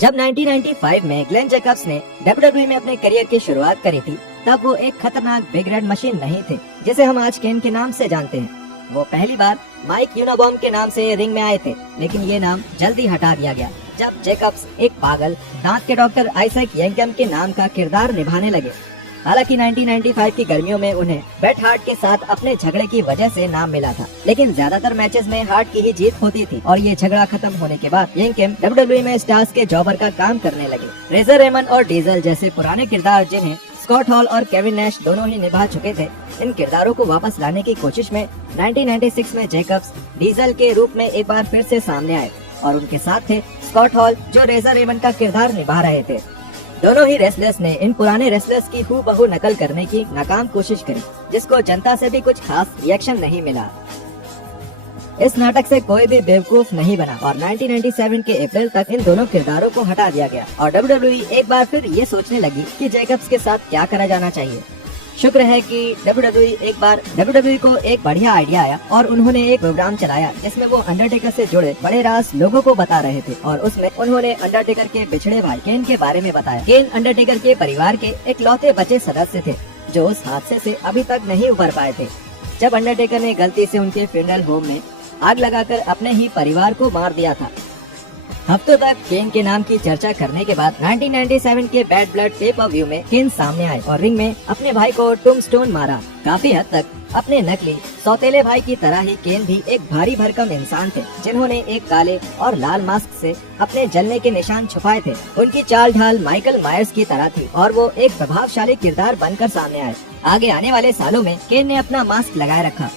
जब 1995 में Glenn Jacobs ने WWE में अपने करियर की शुरुआत करी थी, तब वो एक खतरनाक बिग रेड मशीन नहीं थे जिसे हम आज केन के नाम से जानते हैं। वो पहली बार माइक यूनाबॉम के नाम से रिंग में आए थे, लेकिन ये नाम जल्दी हटा दिया गया जब जैकब्स एक पागल दांत के डॉक्टर आइजैक यंगकम के नाम का किरदार निभाने लगे। हालांकि 1995 की गर्मियों में उन्हें ब्रेट हार्ट के साथ अपने झगड़े की वजह से नाम मिला था, लेकिन ज्यादातर मैचेस में हार्ट की ही जीत होती थी और ये झगड़ा खत्म होने के बाद यंगकम WWE में स्टार्स के जॉबर का काम करने लगे। रेजर रेमन और डीजल जैसे पुराने किरदार जिन्हें स्कॉट हॉल और केविन नैश दोनों ही निभा चुके थे, इन किरदारों को वापस लाने की कोशिश में 1996 में जैकब्स डीजल के रूप में एक बार फिर से सामने आए और उनके साथ थे स्कॉट हॉल जो रेजर रेमन का किरदार निभा रहे थे। दोनों ही रेसलर्स ने इन पुराने रेसलर्स की हूबहू नकल करने की नाकाम कोशिश करी, जिसको जनता से भी कुछ खास रिएक्शन नहीं मिला। इस नाटक से कोई भी बेवकूफ नहीं बना और 1997 के अप्रैल तक इन दोनों किरदारों को हटा दिया गया और WWE एक बार फिर ये सोचने लगी कि जैकब्स के साथ क्या करा जाना चाहिए। शुक्र है कि WWE को एक बढ़िया आइडिया आया और उन्होंने एक प्रोग्राम चलाया जिसमें वो अंडरटेकर से जुड़े बड़े राज लोगों को बता रहे थे और उसमें उन्होंने अंडरटेकर के बिछड़े भाई केन के बारे में बताया। केन अंडरटेकर के परिवार के एक लौते बचे सदस्य थे जो उस हादसे से अभी तक नहीं उबर पाए थे जब अंडरटेकर ने गलती से उनके फ्यूनरल होम में आग लगाकर अपने ही परिवार को मार दिया था। हफ्तों तक केन के नाम की चर्चा करने के बाद 1997 के बैड ब्लड पे पर व्यू में केन सामने आए और रिंग में अपने भाई को टूम्बस्टोन मारा। काफी हद तक अपने नकली सौतेले भाई की तरह ही केन भी एक भारी भरकम इंसान थे जिन्होंने एक काले और लाल मास्क से अपने जलने के निशान छुपाए थे। उनकी चाल ढाल माइकल मायर्स की तरह थी और वो एक प्रभावशाली किरदार बनकर सामने आए। आगे आने वाले सालों में केन ने अपना मास्क लगाए रखा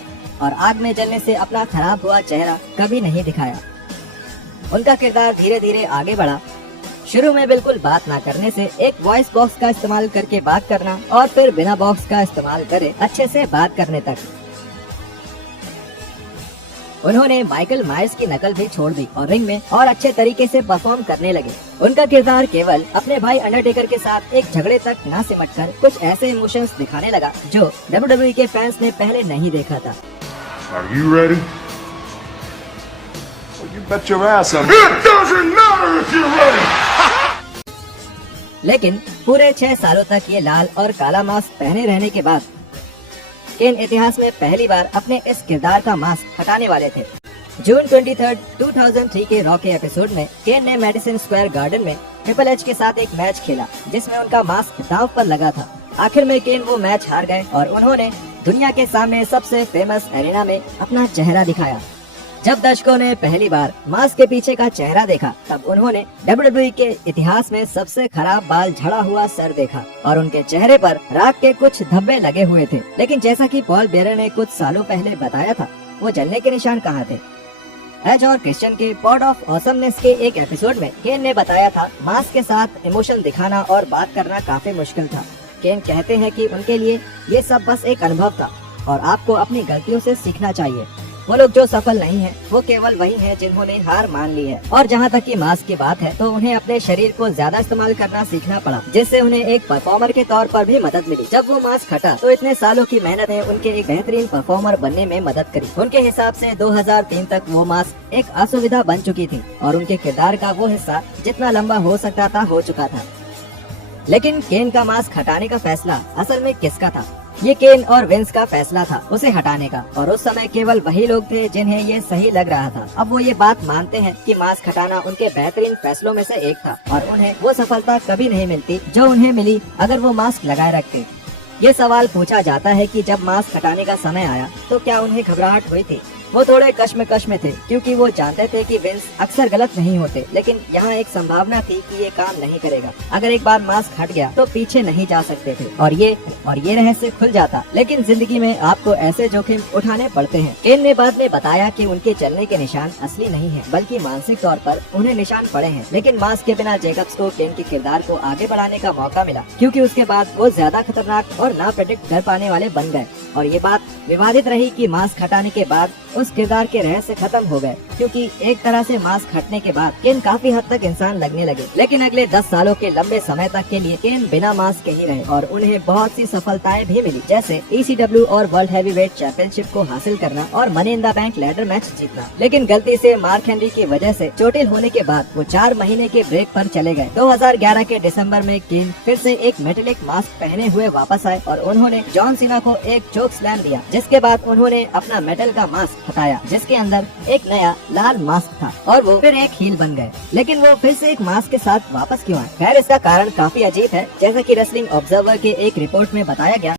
और आग में जलने से अपना खराब हुआ चेहरा कभी नहीं दिखाया। उनका किरदार धीरे धीरे आगे बढ़ा, शुरू में बिल्कुल बात ना करने से एक वॉइस बॉक्स का इस्तेमाल करके बात करना और फिर बिना बॉक्स का इस्तेमाल करे अच्छे से बात करने तक। उन्होंने माइकल मायर्स की नकल भी छोड़ दी और रिंग में और अच्छे तरीके से परफॉर्म करने लगे। उनका किरदार केवल अपने भाई अंडरटेकर के साथ एक झगड़े तक ना सिमटकर कुछ ऐसे इमोशंस दिखाने लगा जो WWE के फैंस ने पहले नहीं देखा था। Are you ready? Well, you bet your ass I'm ready. It doesn't matter if you're ready. लेकिन पूरे 6 सालों तक ये लाल और काला मास्क पहने रहने के बाद केन इतिहास में पहली बार अपने इस किरदार का मास्क हटाने वाले थे। जून 23, 2003 के रॉ के एपिसोड में केन ने मैडिसन स्क्वायर गार्डन में ट्रिपल एच के साथ एक मैच खेला जिसमें उनका मास्क दांव पर लगा था। आखिर में केन वो मैच हार गए और उन्होंने दुनिया के सामने सबसे फेमस एरिना में अपना चेहरा दिखाया। जब दर्शकों ने पहली बार मास्क के पीछे का चेहरा देखा तब उन्होंने WWE के इतिहास में सबसे खराब बाल झड़ा हुआ सर देखा और उनके चेहरे पर राख के कुछ धब्बे लगे हुए थे। लेकिन जैसा कि पॉल बेयर ने कुछ सालों पहले बताया था, वो जलने के निशान कहाँ थे। एज और क्रिश्चियन के पॉड ऑफ ऑसमनेस के एक एपिसोड में केन ने बताया था मास्क के साथ इमोशन दिखाना और बात करना काफी मुश्किल था। केन कहते हैं कि उनके लिए ये सब बस एक अनुभव था और आपको अपनी गलतियों से सीखना चाहिए। वो लोग जो सफल नहीं हैं, वो केवल वही हैं जिन्होंने हार मान ली है। और जहाँ तक कि मास्क की बात है तो उन्हें अपने शरीर को ज्यादा इस्तेमाल करना सीखना पड़ा, जिससे उन्हें एक परफॉर्मर के तौर पर भी मदद मिली। जब वो मास्क हटा तो इतने सालों की मेहनत ने उनके एक बेहतरीन परफॉर्मर बनने में मदद करी। उनके हिसाब से 2003 तक वो मास्क एक असुविधा बन चुकी थी और उनके किरदार का वो हिस्सा जितना लंबा हो सकता था हो चुका था। लेकिन केन का मास्क हटाने का फैसला असल में किसका था? ये केन और विंस का फैसला था उसे हटाने का, और उस समय केवल वही लोग थे जिन्हें ये सही लग रहा था। अब वो ये बात मानते हैं कि मास्क हटाना उनके बेहतरीन फैसलों में से एक था और उन्हें वो सफलता कभी नहीं मिलती जो उन्हें मिली अगर वो मास्क लगाए रखते। ये सवाल पूछा जाता है कि जब मास्क हटाने का समय आया तो क्या उन्हें घबराहट हुई थी? वो थोड़े कश्मकश में थे क्योंकि वो जानते थे कि विंस अक्सर गलत नहीं होते, लेकिन यहाँ एक संभावना थी कि ये काम नहीं करेगा। अगर एक बार मास्क हट गया तो पीछे नहीं जा सकते थे और ये रहस्य खुल जाता। लेकिन जिंदगी में आपको ऐसे जोखिम उठाने पड़ते हैं। केन ने बाद में बताया कि उनके चलने के निशान असली नहीं है, बल्कि मानसिक तौर पर उन्हें निशान पड़े हैं। लेकिन मास्क के बिना जैकब्स को केन के किरदार को आगे बढ़ाने का मौका मिला, क्योंकि उसके बाद वो ज्यादा खतरनाक और ना प्रेडिक्ट कर पाने वाले बन गए। और ये बात विवादित रही कि मास्क हटाने के बाद उस किरदार के रहस्य खत्म हो गए, क्योंकि एक तरह से मास्क हटने के बाद केन काफी हद तक इंसान लगने लगे। लेकिन अगले 10 सालों के लंबे समय तक के लिए केन बिना मास्क के ही रहे और उन्हें बहुत सी सफलताएं भी मिली, जैसे ECW और वर्ल्ड हैवीवेट चैंपियनशिप को हासिल करना और money in the bank ladder match जीतना। लेकिन गलती से मार्क हेनरी की वजह से चोटिल होने के बाद वो 4 महीने के ब्रेक पर चले गए। 2011 के दिसंबर में केन फिर से एक मेटेलिक मास्क पहने हुए वापस आए और उन्होंने जॉन सीना को एक चोक स्लैम दिया, जिसके बाद उन्होंने अपना मेटल का मास्क हटाया जिसके अंदर एक नया लाल मास्क था और वो फिर एक हील बन गए। लेकिन वो फिर से एक मास्क के साथ वापस क्यों आए? खैर, इसका कारण काफी अजीब है। जैसा कि रेसलिंग ऑब्जर्वर के एक रिपोर्ट में बताया गया,